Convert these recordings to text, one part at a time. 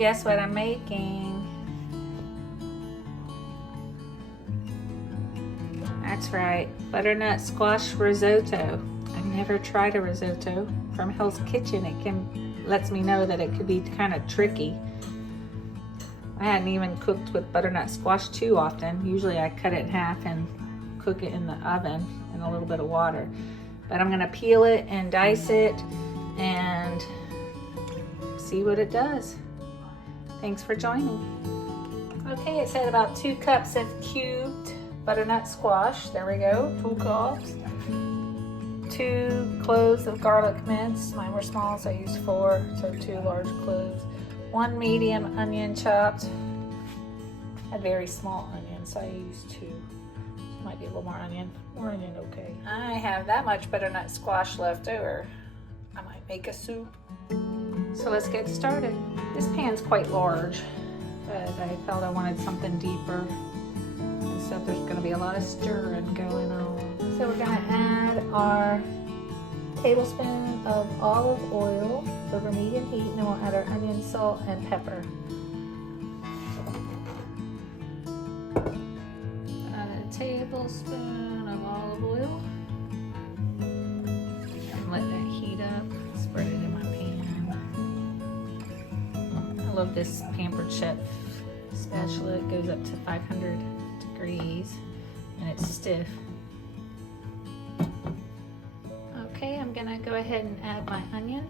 guess what I'm making? That's right, butternut squash risotto. I've never tried a risotto. From Hell's Kitchen, it lets me know that it could be kind of tricky. I hadn't even cooked with butternut squash too often. Usually I cut it in half and cook it in the oven in a little bit of water. But I'm gonna peel it and dice it and see what it does. Thanks for joining. Okay, it said about 2 cups of cubed butternut squash. There we go, 2 cups. 2 cloves of garlic minced. Mine were small, so I used 4, so 2 large cloves. 1 medium onion chopped. A very small onion, so I used 2. So might be a little more onion. More onion, okay. I have that much butternut squash left over. I might make a soup. So let's get started. This pan's quite large, but I felt I wanted something deeper. So there's gonna be a lot of stirring going on. So we're gonna add our tablespoon of olive oil over medium heat, and then we'll add our onion, salt, and pepper. Add a tablespoon of olive oil. And let that heat up. Spread it in my pan. I love this Pampered Chef spatula. It goes up to 500 degrees and it's stiff. Okay, I'm gonna go ahead and add my onion.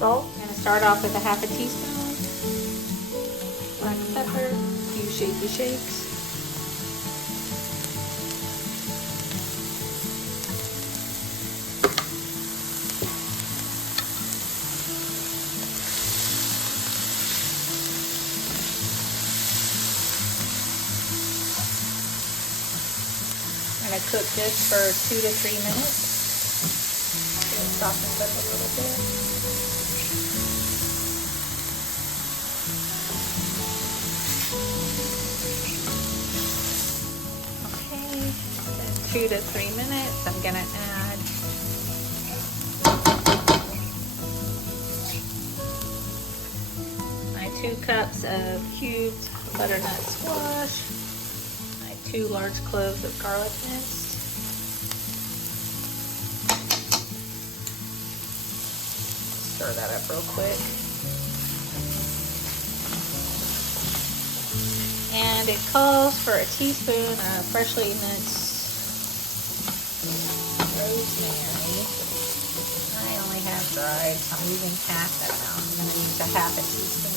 Salt. I'm gonna start off with a half a teaspoon. Black pepper, a few shaky shakes. I'm going to cook this for 2 to 3 minutes. It softens up a little bit. Okay, 2 to 3 minutes. I'm going to add my 2 cups of cubed butternut squash. 2 large cloves of garlic minced. Stir that up real quick. And it calls for a teaspoon of freshly minced rosemary. I only have dried, so I'm using half that amount. I'm going to use a half a teaspoon.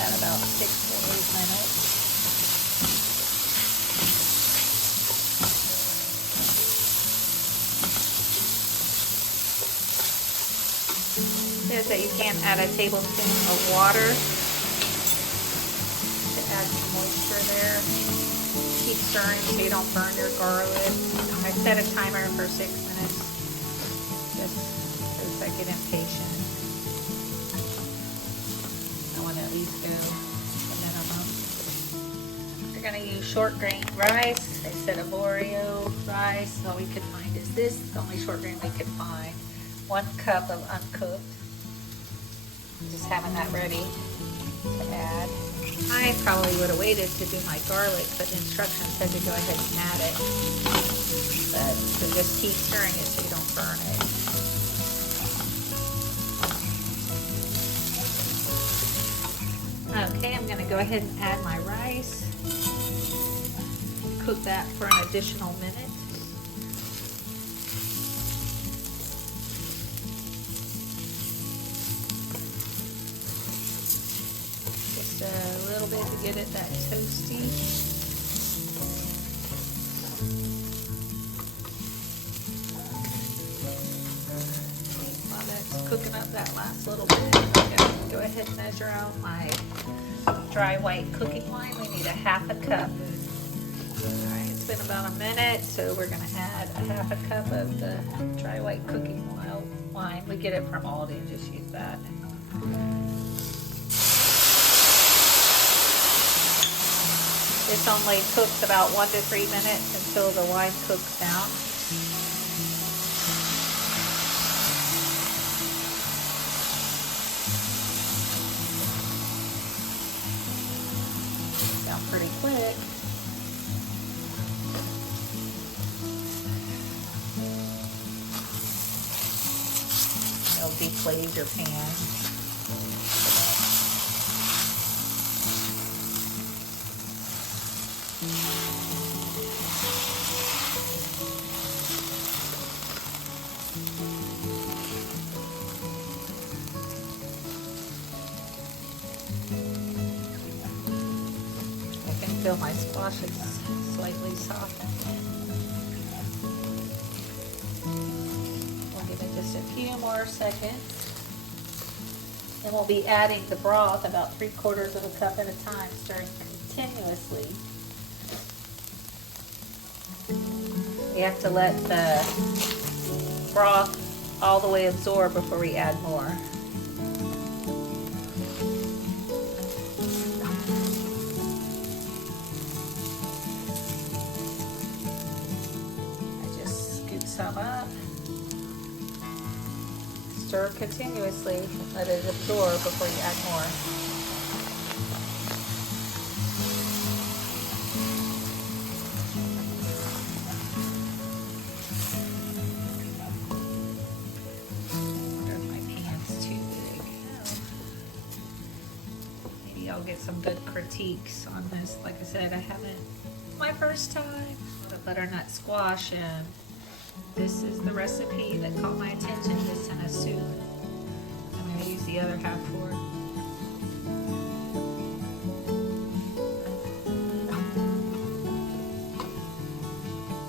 About 6 to 8 minutes. It says that you can add a tablespoon of water to add some moisture there. Keep stirring so you don't burn your garlic. I set a timer for 6 minutes just because I get impatient. At least go a minimum. We're going to use short grain rice. I said Arborio rice. All we could find is this. The only short grain we could find. 1 cup of uncooked. Just having that ready to add. I probably would have waited to do my garlic, but the instructions said to go ahead and add it. But so just keep stirring it so you don't burn it. Okay, I'm going to go ahead and add my rice. Cook that for an additional minute. Just a little bit to get it that toasty. While that's cooking up that last little bit, I'm going to go ahead and measure out my dry white cooking wine. We need a half a cup. Alright, it's been about a minute, so we're going to add a half a cup of the dry white cooking wine. We get it from Aldi and just use that. This only cooks about 1 to 3 minutes until the wine cooks down. Down pretty quick. It'll deflate your pan. I can feel my squash is slightly softened. We'll give it just a few more seconds. Then we'll be adding the broth about 3/4 of a cup at a time, stirring continuously. We have to let the broth all the way absorb before we add more. I just scoop some up. Stir continuously, let it absorb before you add more. I'll get some good critiques on this. Like I said, I haven't, my first time. The butternut squash, and this is the recipe that caught my attention. This in a soup. I'm going to use the other half for it.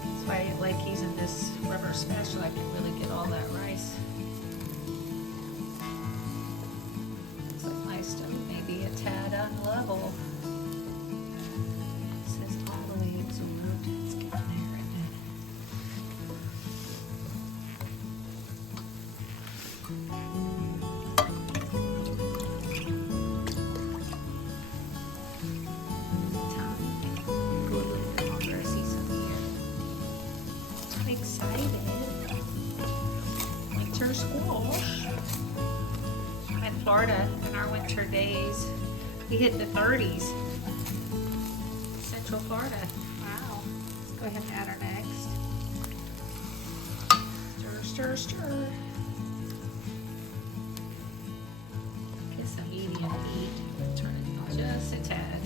That's why I like using this rubber spatula. I can really get all that rice. Maybe a tad unlevel. This is all the way absorbed. It's getting there, isn't it? Go a little bit longer. I see some here. I'm excited. Winter squash. In Florida, in our winter days, we hit the 30s. Central Florida. Wow. Let's go ahead and add our next. Stir, stir, stir. Get some medium heat. Turn it on just a tad.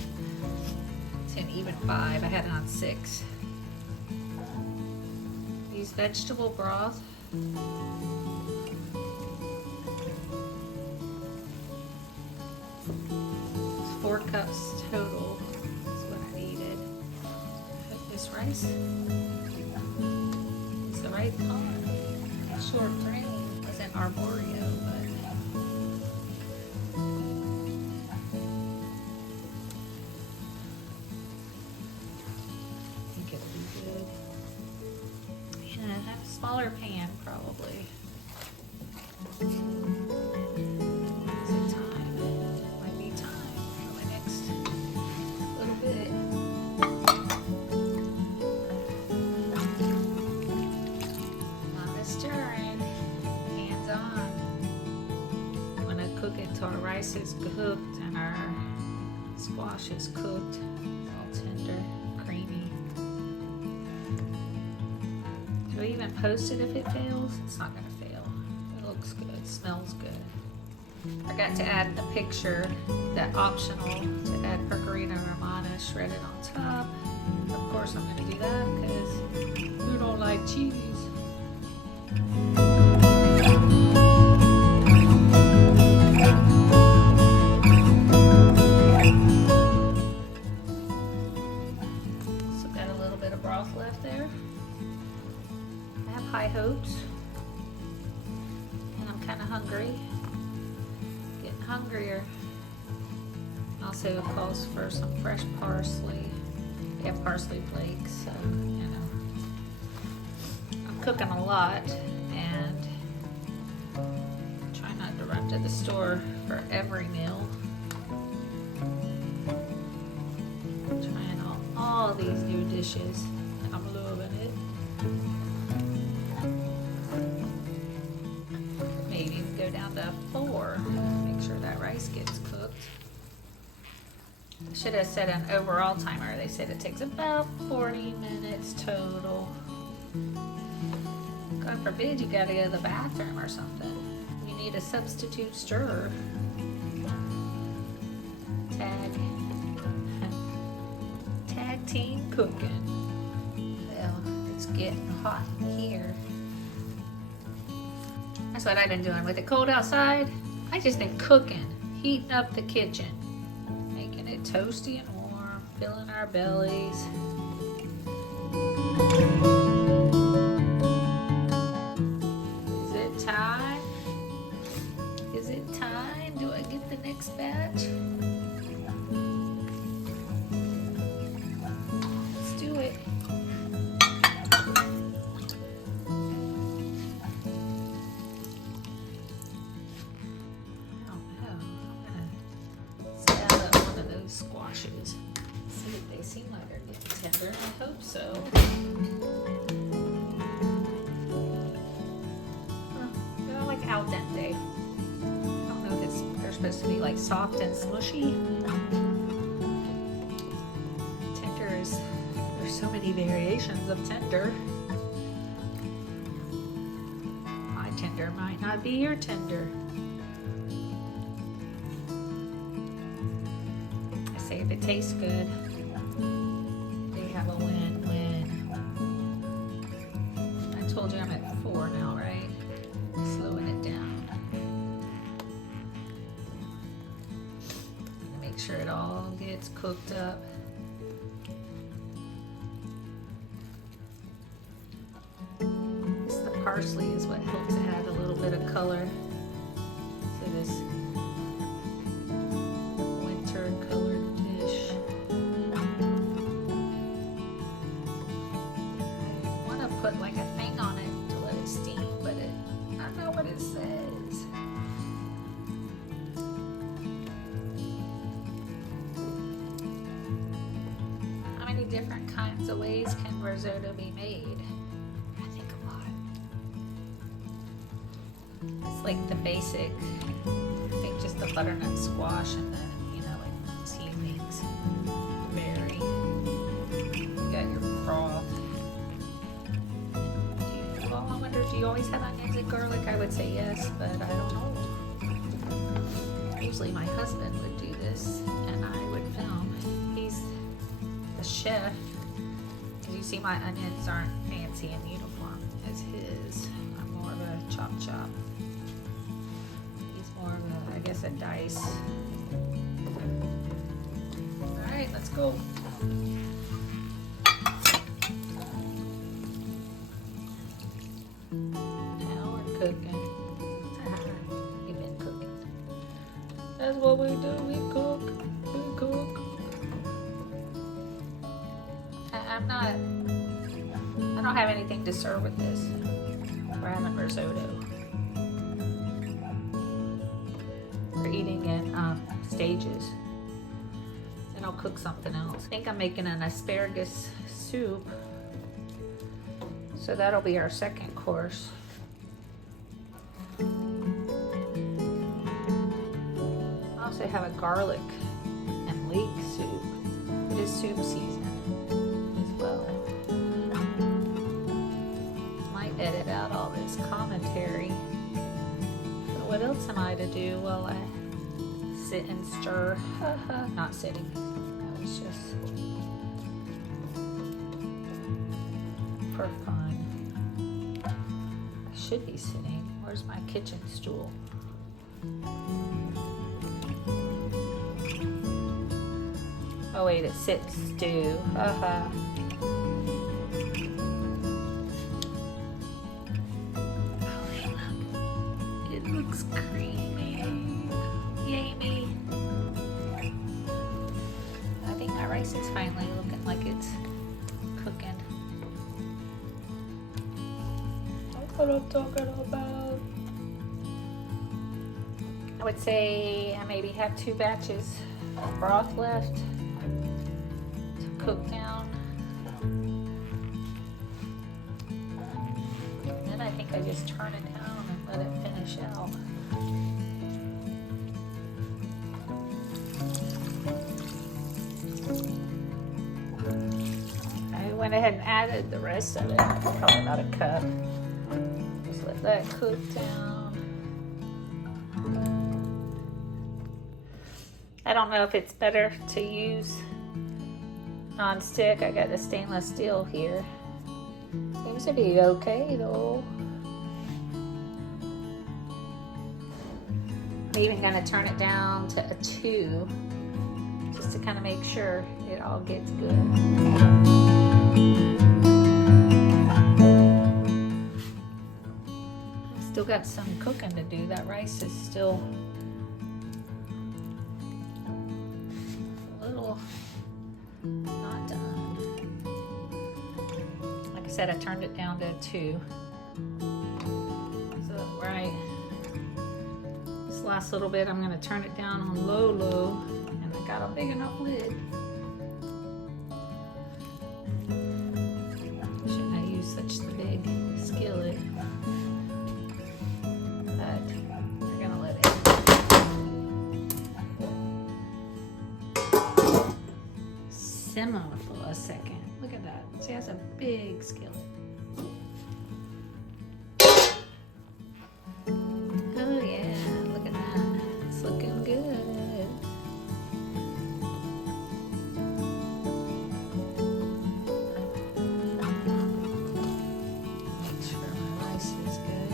It's an even 5. I had it on 6. Use vegetable broth. 4 cups total is what I needed. Put this rice. It's the right color. Short grain wasn't arboreal, but I think it'll be good. Yeah, have a smaller pan probably. Until our rice is cooked and our squash is cooked, all tender, creamy. Do we even post it if it fails? It's not going to fail. It looks good, smells good. I forgot to add in the picture that optional to add Pecorino Romano shredded on top. Of course I'm going to do that because who don't like cheese? High hopes, and I'm kind of hungry, getting hungrier. Also, it calls for some fresh parsley. have parsley flakes, so you know. I'm cooking a lot and try not to run to the store for every meal. I'm trying all these new dishes and I'm loving it. Maybe go down to 4. Make sure that rice gets cooked. I should have set an overall timer. They said it takes about 40 minutes total. God forbid you gotta go to the bathroom or something. You need a substitute stirrer. Tag team cooking. Well, it's getting hot in here. That's what I've been doing. With it cold outside, I just been cooking, heating up the kitchen, making it toasty and warm, filling our bellies. Is it time? Is it time? Do I get the next batch? Let's do it. Squashes. See, they seem like they're getting tender. I hope so. They're like al dente. I don't know if they're supposed to be like soft and smushy. Tender is, there's so many variations of tender. My tender might not be your tender. If it tastes good, they have a win-win. I told you I'm at 4 now, right? Slowing it down. Make sure it all gets cooked up. The parsley is what helps add a little bit of color to this winter colored dish. I want to put like a thing on it to let it steam, but I don't know what it says. How many different kinds of ways can risotto be made? I think a lot. It's like the basic, I think just the butternut squash and the, like seasonings vary. You got your broth. Well, I wonder, do you always have onions and garlic? I would say yes, but I don't know. Usually my husband would do this and I would film. He's the chef. As you see, my onions aren't fancy and uniform as his. I'm more of a chop. He's more of a, I guess, a dice. All right, let's go. Now we're cooking. We've been cooking. That's what we do. We cook. We cook. I don't have anything to serve with this. We're having risotto. We're eating in stages. And I'll cook something else. I think I'm making an asparagus soup. So that'll be our second course. I also have a garlic and leek soup. It is soup season as well. Might edit out all this commentary. So what else am I to do while I sit and stir? Not sitting. No, it's just for fun. I should be sitting. Where's my kitchen stool? Oh wait, it sits stew. It looks creamy. Yay me. I think my rice is finally looking like it's cooking. That's what I'm talking about. I would say I maybe have 2 batches of broth left to cook down. And then I think I just turn it down and let it finish out. I went ahead and added the rest of it, probably about a cup. Just let that cook down. I don't know if it's better to use non-stick. I got the stainless steel here. Seems to be okay though. I'm even gonna turn it down to a 2 just to kind of make sure it all gets good. Still got some cooking to do. That rice is still not done. Like I said, I turned it down to a 2. So right, this last little bit, I'm gonna turn it down on low, and I got a big enough lid. Shouldn't I use such the big skillet? But we're gonna let it. Simmer for a second. Look at that. She has a big skillet. Oh yeah, look at that. It's looking good. Make sure my rice is good.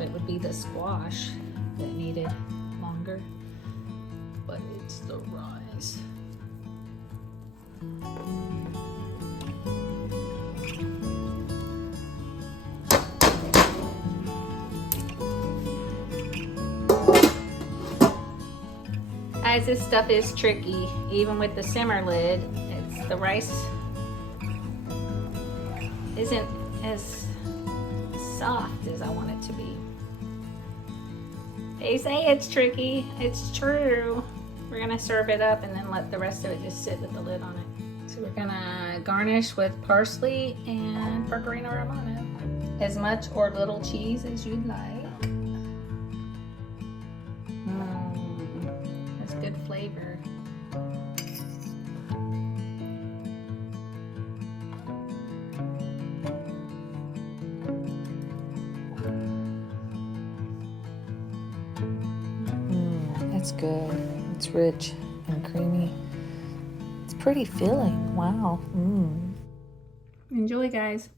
It would be the squash that needed longer, but it's the rice. Guys, this stuff is tricky. Even with the simmer lid, it's the rice isn't as soft as I want it to be. They say it's tricky. It's true. We're gonna serve it up and then let the rest of it just sit with the lid on it. So we're gonna garnish with parsley and Pecorino Romano. As much or little cheese as you'd like. That's good flavor. It's good. It's rich and creamy. It's pretty filling. Wow. Enjoy, guys.